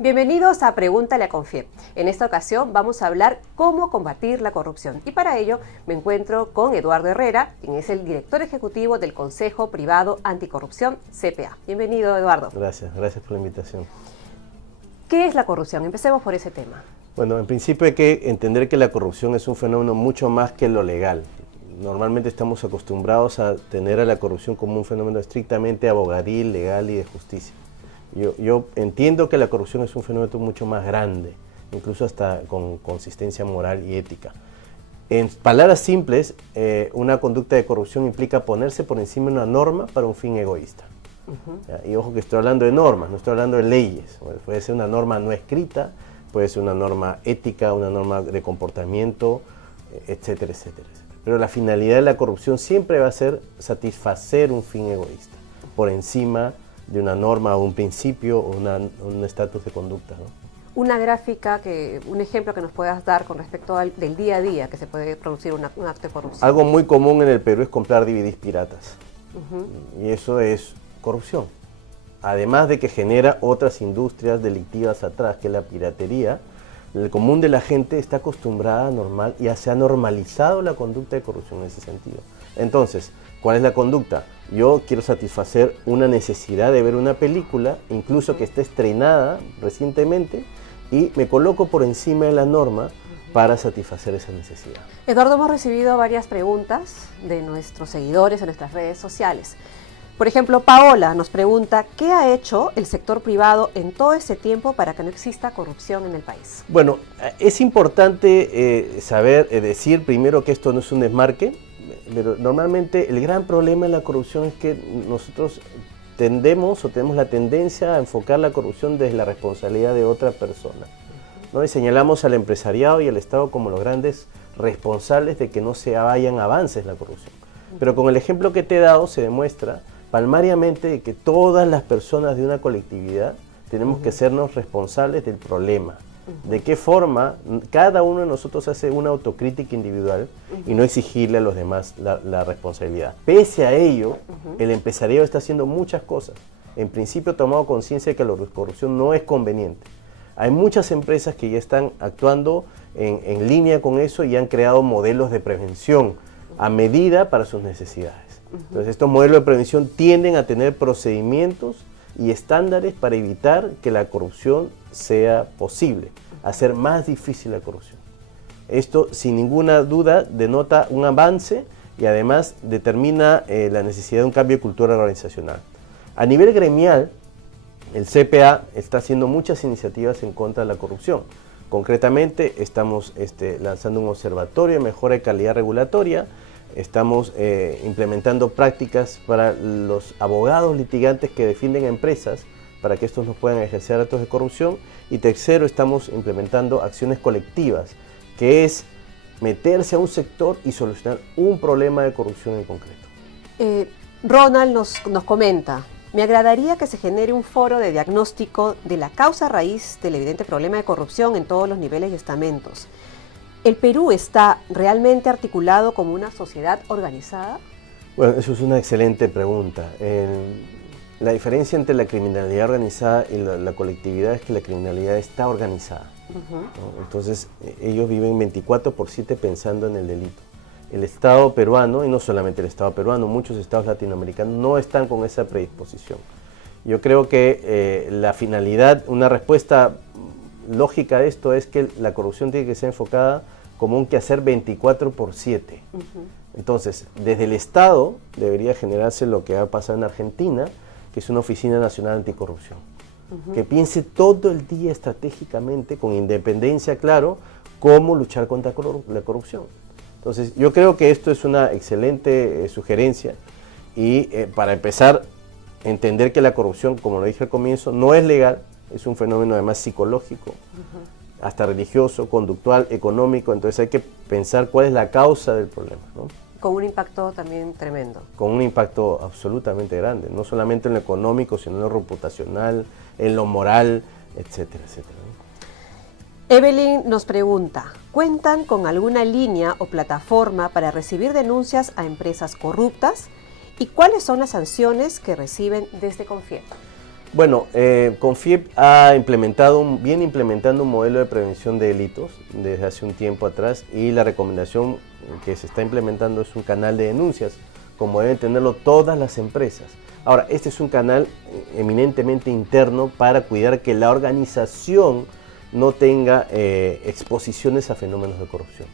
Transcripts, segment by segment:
Bienvenidos a Pregúntale a Confiep. En esta ocasión vamos a hablar cómo combatir la corrupción. Y para ello me encuentro con Eduardo Herrera, quien es el director ejecutivo del Consejo Privado Anticorrupción, CPA. Bienvenido, Eduardo. Gracias por la invitación. ¿Qué es la corrupción? Empecemos por ese tema. Bueno, en principio hay que entender que la corrupción es un fenómeno mucho más que lo legal. Normalmente estamos acostumbrados a tener a la corrupción como un fenómeno estrictamente abogadil, legal y de justicia. Yo entiendo que la corrupción es un fenómeno mucho más grande, incluso hasta con consistencia moral y ética. En palabras simples, una conducta de corrupción implica ponerse por encima de una norma para un fin egoísta. Y ojo que estoy hablando de normas, no estoy hablando de leyes. Puede ser una norma no escrita, puede ser una norma ética, una norma de comportamiento, etcétera, etcétera. Pero la finalidad de la corrupción siempre va a ser satisfacer un fin egoísta, por encima de una norma o un principio o un estatus de conducta, ¿no? Una gráfica, un ejemplo que nos puedas dar con respecto del día a día que se puede producir un acto de corrupción. Algo muy común en el Perú es comprar DVDs piratas. Y eso es corrupción. Además de que genera otras industrias delictivas atrás, que la piratería, el común de la gente está acostumbrada a y se ha normalizado la conducta de corrupción en ese sentido. Entonces, ¿cuál es la conducta? Yo quiero satisfacer una necesidad de ver una película, incluso que esté estrenada recientemente, y me coloco por encima de la norma para satisfacer esa necesidad. Eduardo, hemos recibido varias preguntas de nuestros seguidores en nuestras redes sociales. Por ejemplo, Paola nos pregunta, ¿qué ha hecho el sector privado en todo ese tiempo para que no exista corrupción en el país? Bueno, es importante decir primero que esto no es un desmarque, pero normalmente el gran problema de la corrupción es que nosotros tenemos la tendencia a enfocar la corrupción desde la responsabilidad de otra persona, ¿no? Y señalamos al empresariado y al Estado como los grandes responsables de que no se vayan avances la corrupción. Pero con el ejemplo que te he dado se demuestra palmariamente de que todas las personas de una colectividad tenemos que sernos responsables del problema. De qué forma cada uno de nosotros hace una autocrítica individual y no exigirle a los demás la responsabilidad. Pese a ello, el empresariado está haciendo muchas cosas. En principio ha tomado conciencia de que la corrupción no es conveniente. Hay muchas empresas que ya están actuando en línea con eso y han creado modelos de prevención a medida para sus necesidades. Entonces estos modelos de prevención tienden a tener procedimientos y estándares para evitar que la corrupción sea posible, hacer más difícil la corrupción. Esto, sin ninguna duda, denota un avance y además determina la necesidad de un cambio de cultura organizacional. A nivel gremial, el CPA está haciendo muchas iniciativas en contra de la corrupción. Concretamente, estamos lanzando un observatorio de mejora de calidad regulatoria. Estamos implementando prácticas para los abogados litigantes que defienden empresas para que estos no puedan ejercer actos de corrupción. Y tercero, estamos implementando acciones colectivas, que es meterse a un sector y solucionar un problema de corrupción en concreto. Ronald nos comenta, me agradaría que se genere un foro de diagnóstico de la causa raíz del evidente problema de corrupción en todos los niveles y estamentos. ¿El Perú está realmente articulado como una sociedad organizada? Bueno, eso es una excelente pregunta. La diferencia entre la criminalidad organizada y la colectividad es que la criminalidad está organizada, ¿no? Entonces, ellos viven 24/7 pensando en el delito. El Estado peruano, y no solamente el Estado peruano, muchos estados latinoamericanos no están con esa predisposición. Yo creo que la finalidad, una respuesta lógica de esto es que la corrupción tiene que ser enfocada como un quehacer 24/7. Entonces, desde el Estado debería generarse lo que ha pasado en Argentina, que es una Oficina Nacional Anticorrupción, que piense todo el día estratégicamente, con independencia, claro, cómo luchar contra la corrupción. Entonces, yo creo que esto es una excelente sugerencia y para empezar, entender que la corrupción, como lo dije al comienzo, no es legal, es un fenómeno además psicológico, hasta religioso, conductual, económico, entonces hay que pensar cuál es la causa del problema, ¿no? Con un impacto también tremendo. Con un impacto absolutamente grande, no solamente en lo económico, sino en lo reputacional, en lo moral, etcétera, etcétera, ¿no? Evelyn nos pregunta, ¿cuentan con alguna línea o plataforma para recibir denuncias a empresas corruptas? ¿Y cuáles son las sanciones que reciben desde Confiep? Bueno, Confiep viene implementando un modelo de prevención de delitos desde hace un tiempo atrás, y la recomendación que se está implementando es un canal de denuncias, como deben tenerlo todas las empresas. Ahora, este es un canal eminentemente interno para cuidar que la organización no tenga exposiciones a fenómenos de corrupción.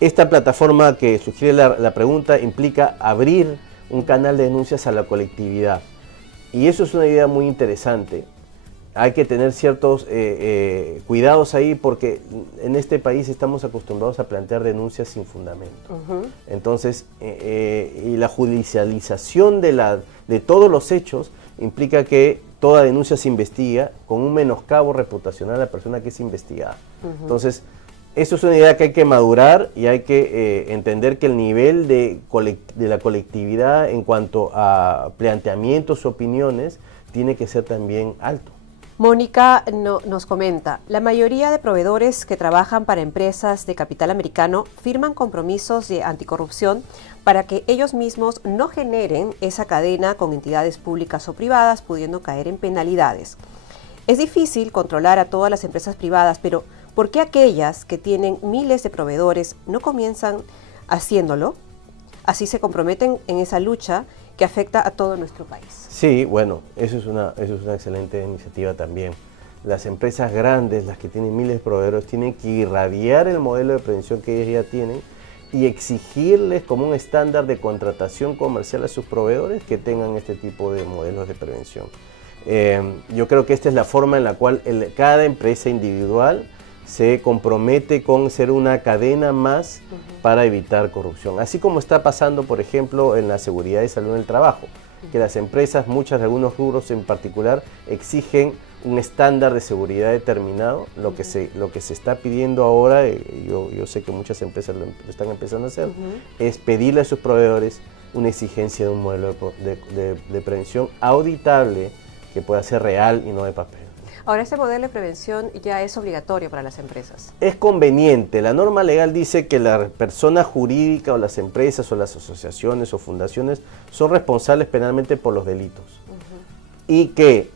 Esta plataforma que sugiere la pregunta implica abrir un canal de denuncias a la colectividad. Y eso es una idea muy interesante. Hay que tener ciertos cuidados ahí, porque en este país estamos acostumbrados a plantear denuncias sin fundamento. Entonces, y la judicialización de todos los hechos implica que toda denuncia se investiga con un menoscabo reputacional a la persona que es investigada. Entonces, eso es una idea que hay que madurar, y hay que entender que el nivel de la colectividad en cuanto a planteamientos, opiniones, tiene que ser también alto. Mónica nos comenta, la mayoría de proveedores que trabajan para empresas de capital americano firman compromisos de anticorrupción para que ellos mismos no generen esa cadena con entidades públicas o privadas, pudiendo caer en penalidades. Es difícil controlar a todas las empresas privadas, pero ¿por qué aquellas que tienen miles de proveedores no comienzan haciéndolo? Así se comprometen en esa lucha que afecta a todo nuestro país. Sí, bueno, eso es una excelente iniciativa también. Las empresas grandes, las que tienen miles de proveedores, tienen que irradiar el modelo de prevención que ellas ya tienen y exigirles como un estándar de contratación comercial a sus proveedores que tengan este tipo de modelos de prevención. Yo creo que esta es la forma en la cual cada empresa individual se compromete con ser una cadena más para evitar corrupción. Así como está pasando, por ejemplo, en la seguridad y salud en el trabajo, que las empresas, muchas de algunos rubros en particular, exigen un estándar de seguridad determinado. Lo que se está pidiendo ahora, yo sé que muchas empresas lo están empezando a hacer, es pedirle a sus proveedores una exigencia de un modelo de prevención auditable, que pueda ser real y no de papel. Ahora, ese modelo de prevención ya es obligatorio para las empresas. Es conveniente. La norma legal dice que la persona jurídica o las empresas o las asociaciones o fundaciones son responsables penalmente por los delitos. Y que,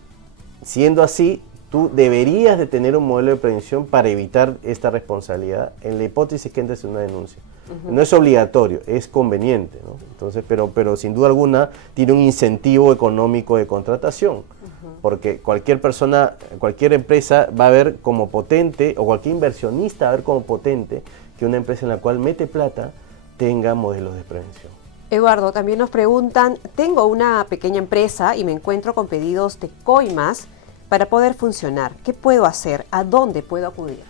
siendo así, tú deberías de tener un modelo de prevención para evitar esta responsabilidad en la hipótesis que entres en una denuncia. No es obligatorio, es conveniente, ¿no? Entonces, pero sin duda alguna tiene un incentivo económico de contratación. Porque cualquier persona, cualquier empresa va a ver como potente, o cualquier inversionista va a ver como potente, que una empresa en la cual mete plata tenga modelos de prevención. Eduardo, también nos preguntan, tengo una pequeña empresa y me encuentro con pedidos de coimas para poder funcionar. ¿Qué puedo hacer? ¿A dónde puedo acudir?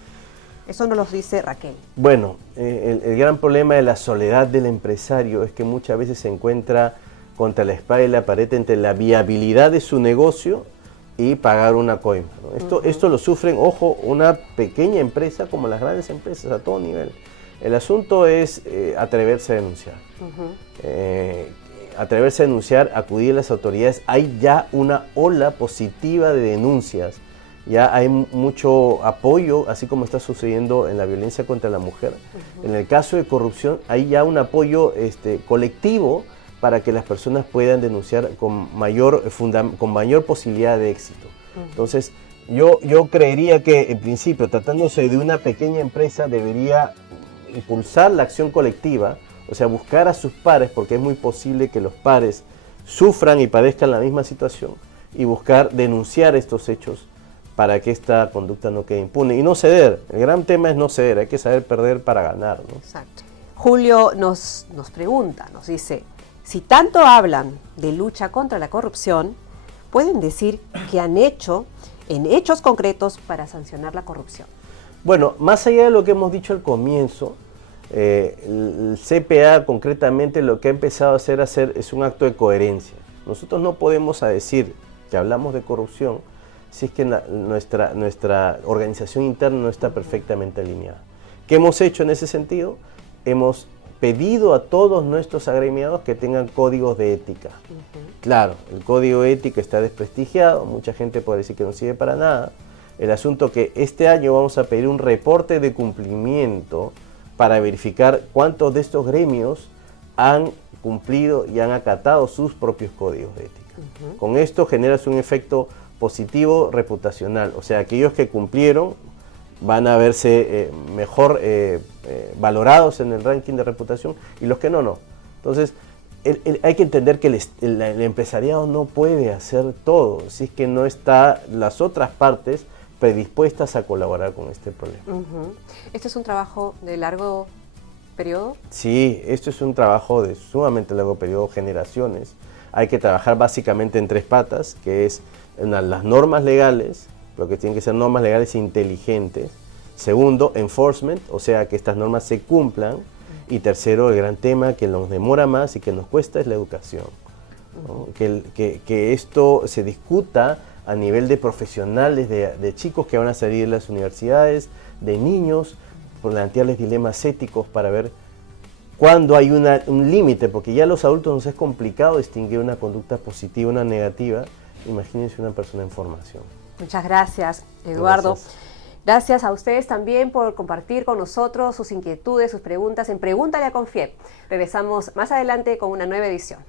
Eso nos lo dice Raquel. Bueno, el gran problema de la soledad del empresario es que muchas veces se encuentra contra la espada y la pared entre la viabilidad de su negocio y pagar una coima, ¿no? Esto lo sufren, ojo, una pequeña empresa como las grandes empresas a todo nivel. El asunto es atreverse a denunciar. Atreverse a denunciar, acudir a las autoridades. Hay ya una ola positiva de denuncias. Ya hay mucho apoyo, así como está sucediendo en la violencia contra la mujer. En el caso de corrupción, hay ya un apoyo colectivo para que las personas puedan denunciar con mayor posibilidad de éxito. Entonces, yo creería que, en principio, tratándose de una pequeña empresa, debería impulsar la acción colectiva, o sea, buscar a sus pares, porque es muy posible que los pares sufran y padezcan la misma situación, y buscar denunciar estos hechos para que esta conducta no quede impune. Y no ceder, el gran tema es no ceder, hay que saber perder para ganar, ¿no? Exacto. Julio nos pregunta, nos dice, si tanto hablan de lucha contra la corrupción, ¿pueden decir qué han hecho en hechos concretos para sancionar la corrupción? Bueno, más allá de lo que hemos dicho al comienzo, el CPA concretamente lo que ha empezado a hacer es un acto de coherencia. Nosotros no podemos decir que hablamos de corrupción si es que nuestra organización interna no está perfectamente alineada. ¿Qué hemos hecho en ese sentido? Hemos pedido a todos nuestros agremiados que tengan códigos de ética. Claro, el código de ética está desprestigiado, mucha gente puede decir que no sirve para nada. El asunto que este año vamos a pedir un reporte de cumplimiento para verificar cuántos de estos gremios han cumplido y han acatado sus propios códigos de ética. Con esto generas un efecto positivo reputacional, o sea, aquellos que cumplieron van a verse mejor valorados en el ranking de reputación y los que no, no. Entonces, hay que entender que el empresariado no puede hacer todo, si es que no está las otras partes predispuestas a colaborar con este problema. ¿Este es un trabajo de largo periodo? Sí, esto es un trabajo de sumamente largo periodo, generaciones. Hay que trabajar básicamente en 3 patas, que es las normas legales, lo que tienen que ser normas legales inteligentes. Segundo, enforcement, o sea, que estas normas se cumplan. Y tercero, el gran tema que nos demora más y que nos cuesta es la educación. ¿No? Que esto se discuta a nivel de profesionales, de chicos que van a salir de las universidades, de niños, plantearles dilemas éticos para ver cuándo hay un límite, porque ya a los adultos nos es complicado distinguir una conducta positiva, una negativa. Imagínense una persona en formación. Muchas gracias, Eduardo. Gracias. Gracias a ustedes también por compartir con nosotros sus inquietudes, sus preguntas en Pregúntale a Confiep. Regresamos más adelante con una nueva edición.